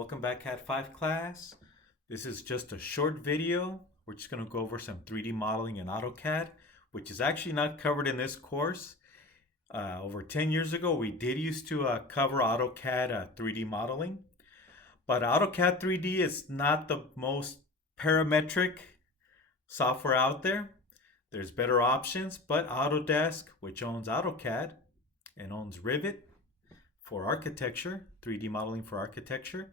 Welcome back, Cat 5 class. This is just a short video. We're just going to go over some 3D modeling in AutoCAD, which is actually not covered in this course. Over 10 years ago, we did used to cover AutoCAD 3D modeling, but AutoCAD 3D is not the most parametric software out there. There's better options, but Autodesk, which owns AutoCAD and owns Rivet for architecture, 3D modeling for architecture.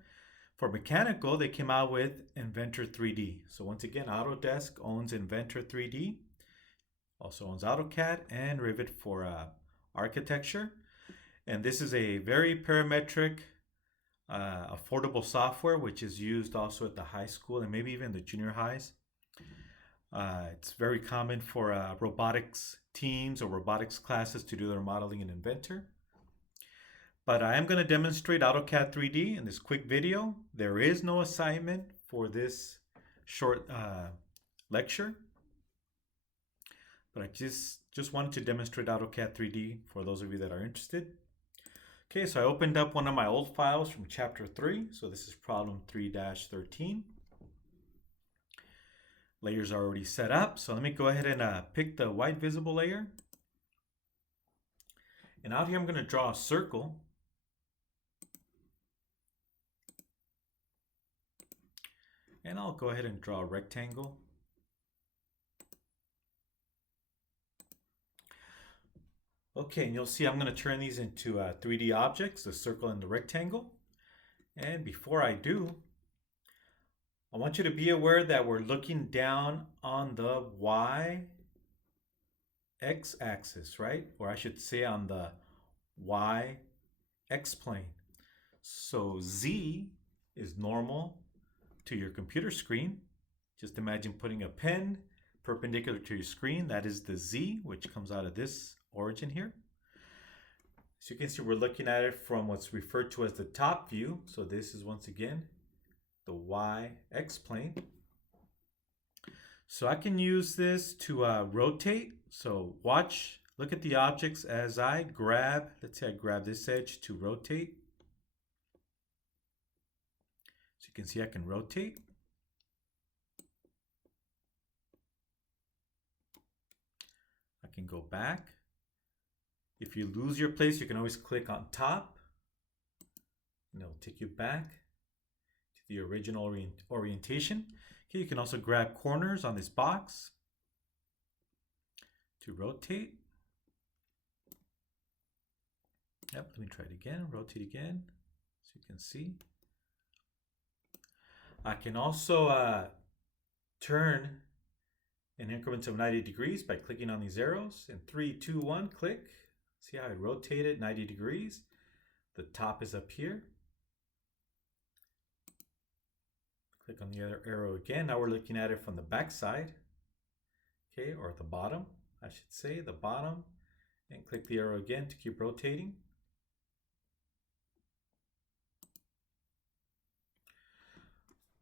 For mechanical, they came out with Inventor 3D. So once again, Autodesk owns Inventor 3D, also owns AutoCAD and Rivet for architecture. And this is a very parametric, affordable software, which is used also at the high school and maybe even the junior highs. It's very common for robotics teams or robotics classes to do their modeling in Inventor. But I am going to demonstrate AutoCAD 3D in this quick video. There is no assignment for this short lecture. But I just wanted to demonstrate AutoCAD 3D for those of you that are interested. Okay, so I opened up one of my old files from chapter 3. So this is problem 3-13. Layers are already set up. So let me go ahead and pick the white visible layer. And out here I'm going to draw a circle. And I'll go ahead and draw a rectangle. Okay, and you'll see I'm going to turn these into 3D objects, the circle and the rectangle. And before I do, I want you to be aware that we're looking down on the y-x-axis, right? Or I should say on the y-x plane. So Z is normal to your computer screen. Just imagine putting a pen perpendicular to your screen. That is the Z, which comes out of this origin here. So you can see we're looking at it from what's referred to as the top view. So this is once again the y-x plane. So I can use this to rotate. So look at the objects as I grab, let's say I grab this edge to rotate. So you can see I can rotate. I can go back. If you lose your place, you can always click on top and it'll take you back to the original orientation. Okay, you can also grab corners on this box to rotate. Yep, let me try it again, rotate again, so you can see. I can also turn in increments of 90 degrees by clicking on these arrows. In 3, 2, 1, click. See how I rotate it 90 degrees? The top is up here. Click on the other arrow again. Now we're looking at it from the back side. Okay, or at the bottom, I should say, the bottom. And click the arrow again to keep rotating.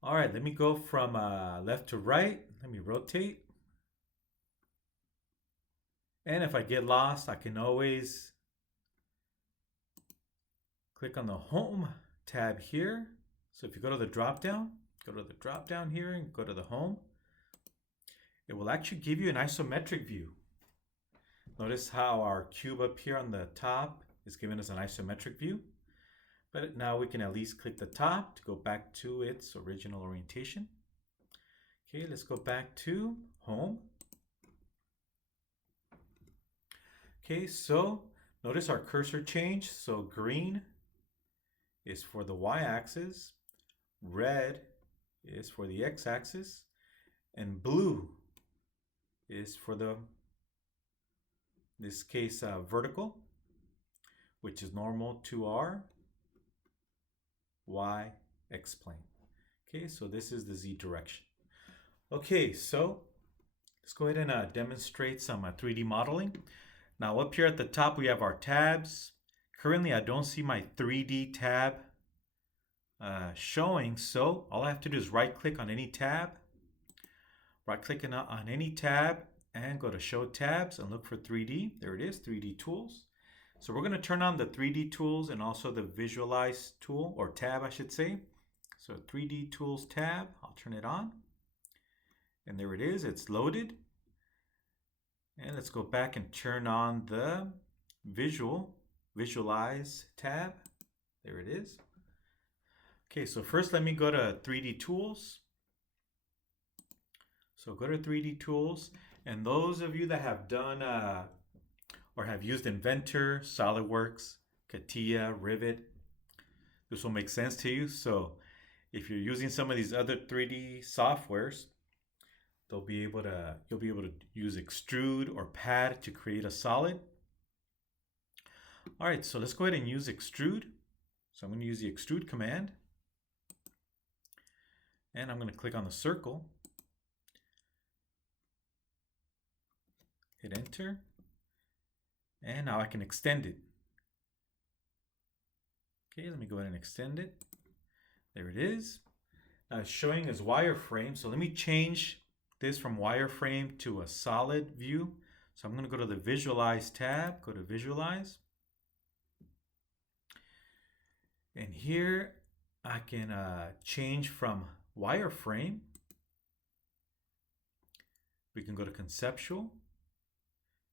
All right, let me go from left to right. Let me rotate. And if I get lost, I can always click on the Home tab here. So if you go to the drop down here and go to the Home, it will actually give you an isometric view. Notice how our cube up here on the top is giving us an isometric view. But now we can at least click the top to go back to its original orientation. Okay, let's go back to Home. Okay, so notice our cursor changed. So green is for the y-axis, red is for the x-axis, and blue is for in this case, vertical, which is normal to our y-x plane. Okay, so this is the z direction. Okay, so let's go ahead and demonstrate some 3D modeling. Now up here at the top we have our tabs. Currently I don't see my 3D tab showing, so all I have to do is right click on any tab. Right click on any tab and go to Show Tabs and look for 3D. There it is, 3D Tools. So we're going to turn on the 3D tools and also the Visualize tool, or tab I should say. So 3D Tools tab, I'll turn it on. And there it is, it's loaded. And let's go back and turn on the Visualize tab. There it is. Okay, so first let me go to 3D Tools. So go to 3D Tools, and those of you that have done or have used Inventor, SolidWorks, CATIA, Rivet, this will make sense to you. So if you're using some of these other 3D softwares, you'll be able to use extrude or pad to create a solid. All right, so let's go ahead and use extrude. So I'm going to use the extrude command, and I'm going to click on the circle, hit enter, and now I can extend it. Okay, let me go ahead and extend it. There it is. Now it's showing as wireframe, so let me change this from wireframe to a solid view. So I'm going to go to the Visualize tab, go to Visualize. And here I can change from wireframe. We can go to conceptual.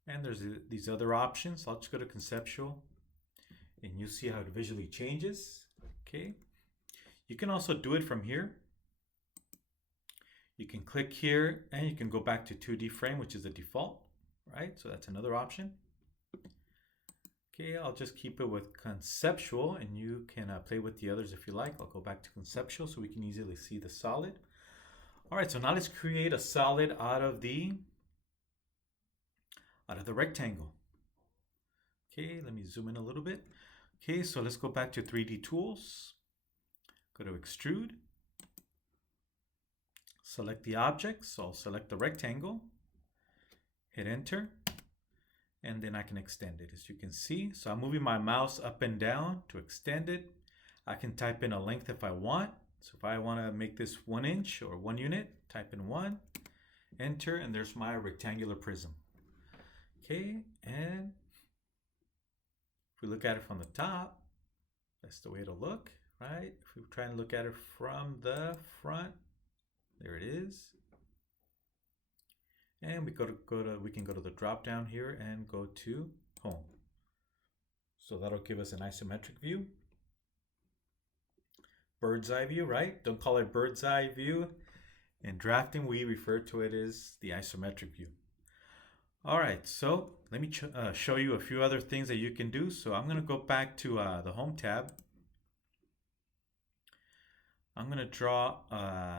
And there's these other options. I'll just go to conceptual. And you see how it visually changes. Okay. You can also do it from here. You can click here and you can go back to 2D frame, which is the default, right? So that's another option. Okay, I'll just keep it with conceptual, and you can play with the others if you like. I'll go back to conceptual so we can easily see the solid. All right, so now let's create a solid out of the rectangle. Okay, let me zoom in a little bit. Okay, so let's go back to 3D Tools. Go to Extrude. Select the object, so I'll select the rectangle. Hit Enter. And then I can extend it, as you can see. So I'm moving my mouse up and down to extend it. I can type in a length if I want. So if I want to make this 1 inch or 1 unit, type in 1, enter, and there's my rectangular prism. Okay, and if we look at it from the top, that's the way it'll look, right? If we try and look at it from the front, there it is. And we can go to the drop down here and go to home. So that'll give us an isometric view. Bird's eye view, right? Don't call it bird's eye view. In drafting, we refer to it as the isometric view. All right, so let me show you a few other things that you can do. So I'm going to go back to the home tab. I'm going to draw,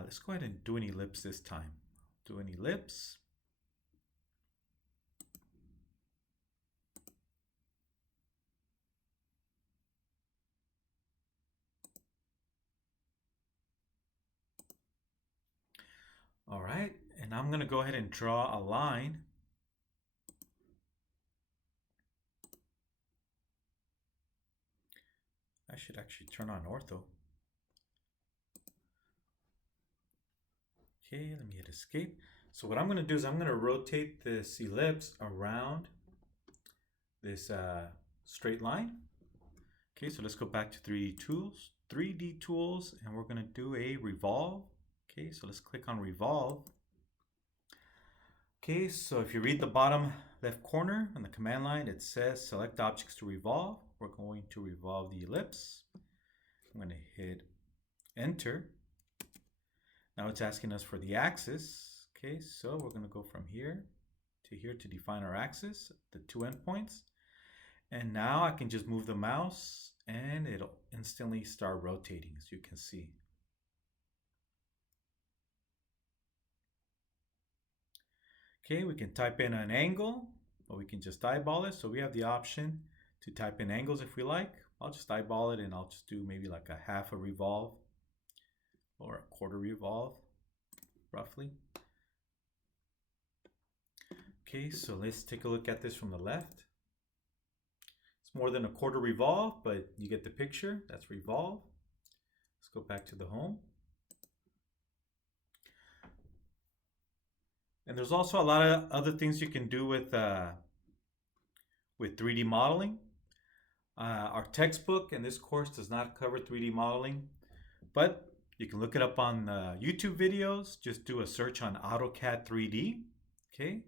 let's go ahead and do an ellipse this time. Do an ellipse. All right, and I'm going to go ahead and draw a line. I should actually turn on ortho. Okay, let me hit escape. So what I'm going to do is I'm going to rotate this ellipse around this straight line. Okay, so let's go back to 3D Tools, and we're going to do a revolve. Okay, so let's click on revolve. Okay, so if you read the bottom left corner on the command line, it says select objects to revolve. We're going to revolve the ellipse. I'm going to hit enter. Now it's asking us for the axis. Okay, so we're going to go from here to define our axis, the 2 endpoints. And now I can just move the mouse and it'll instantly start rotating, as you can see. Okay, we can type in an angle, or we can just eyeball it. So we have the option to type in angles if we like. I'll just eyeball it, and I'll just do maybe like a half a revolve or a quarter revolve, roughly. Okay, so let's take a look at this from the left. It's more than a quarter revolve, but you get the picture. That's revolve. Let's go back to the home. And there's also a lot of other things you can do with 3D modeling. Our textbook in this course does not cover 3D modeling, but You can look it up on YouTube videos. Just do a search on AutoCAD 3D, okay?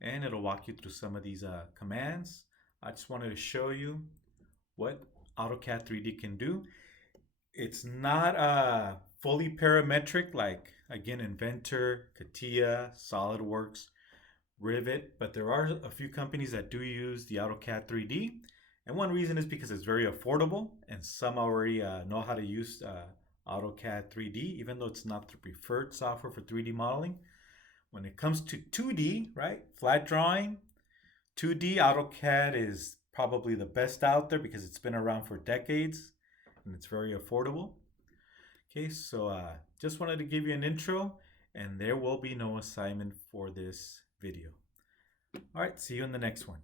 And it'll walk you through some of these commands. I just wanted to show you what AutoCAD 3D can do. It's not fully parametric like, again, Inventor, CATIA, SolidWorks, Rivet, but there are a few companies that do use the AutoCAD 3D. And one reason is because it's very affordable, and some already know how to use AutoCAD 3D, even though it's not the preferred software for 3D modeling. When it comes to 2D, right, flat drawing, 2D AutoCAD is probably the best out there because it's been around for decades and it's very affordable. Okay, so just wanted to give you an intro, and there will be no assignment for this video. All right, see you in the next one.